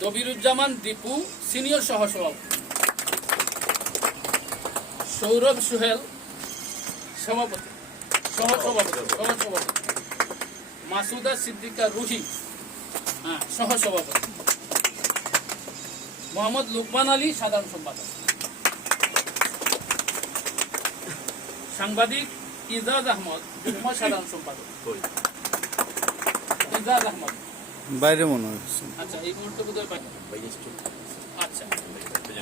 দবিরুজ্জামান Dipu senior সহসভাপতি, সৌরভ সুহেল সহসভাপতি, মাসুদা সিদ্দিকা রুহি সহসভাপতি, মোহাম্মদ লুকমান আলী সাধারণ সম্পাদক, সাংবাদিক ইজাজ আহমদ সাধারণ সম্পাদক। ইজাজ আহমদ বাইরে মনে হচ্ছে। আচ্ছা, এই মুহূর্তে বোধহয় আচ্ছা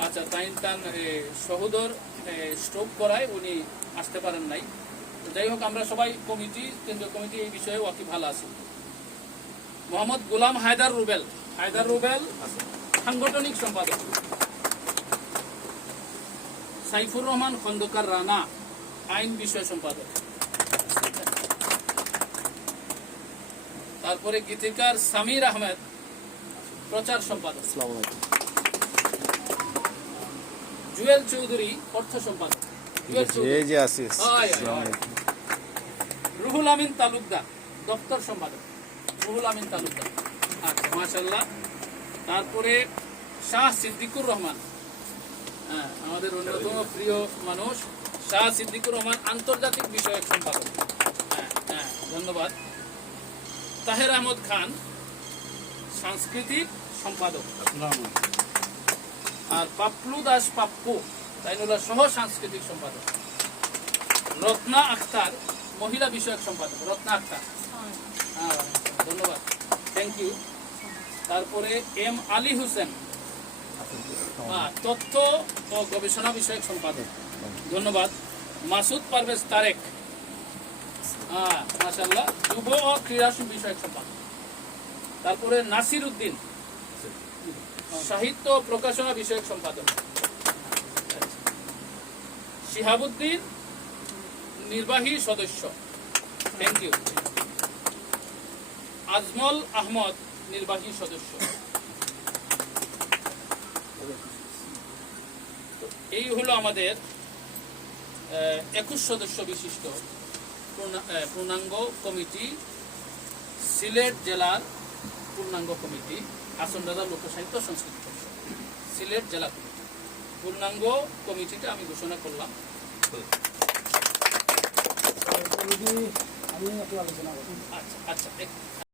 আচ্ছা, তাই তার সহোদর স্ট্রোক করায় উনি আসতে পারেন নাই। যাই হোক, আমরা সবাই কমিটি, কেন্দ্রীয় কমিটি এই বিষয়ে ওয়াকিবহাল আছি। মোহাম্মদ গোলাম হায়দার রুবেল সাংগঠনিক সম্পাদক, সাইফুর রহমান খন্দকার রানা আইন বিষয় সম্পাদক, তারপরে গীতিকার সামির আহমেদ প্রচার সম্পাদক, জুয়েল চৌধুরী অর্থ সম্পাদক, রুহুল আমিন তালুকদার দপ্তর সম্পাদক, আচ্ছা, মাশাআল্লাহ। তারপরে শাহ সিদ্দিকুর রহমান, আমাদের অন্যতম প্রিয় মানুষ শাহ সিদ্দিকুর রহমান আন্তর্জাতিক বিষয়ক সম্পাদক, ধন্যবাদ। তাহের আহমদ খান সাংস্কৃতিক সম্পাদক, আর পাপলু দাস পাপ্পু তাইনুল্লাহ সহ সাংস্কৃতিক সম্পাদক, রত্না আখতার মহিলা বিষয়ক সম্পাদক, ধন্যবাদ, থ্যাংক ইউ। তারপরে এম আলী হোসেন তথ্য ও গবেষণা বিষয়ক সম্পাদক, ধন্যবাদ। মাসুদ পারভেজ তারেক মাশাআল্লাহ যুব ও ক্রীড়া বিষয়ক সম্পাদক। তারপরে নাসির উদ্দিন সাহিত্য প্রকাশনা বিষয়ক সম্পাদক, শিহাবুদ্দিন নির্বাহী সদস্য, থ্যাংক ইউ। আজমল আহমদ নির্বাহী সদস্য। এই হলো আমাদের 21 সদস্য বিশিষ্ট পূর্ণাঙ্গ কমিটি, সিলেট জেলার পূর্ণাঙ্গ কমিটি, আসনদাদা লোকসাহিত্য সংস্কৃতি পরিষদ, সিলেট জেলা কমিটি। পূর্ণাঙ্গ কমিটিটা আমি ঘোষণা করলাম। আচ্ছা আচ্ছা,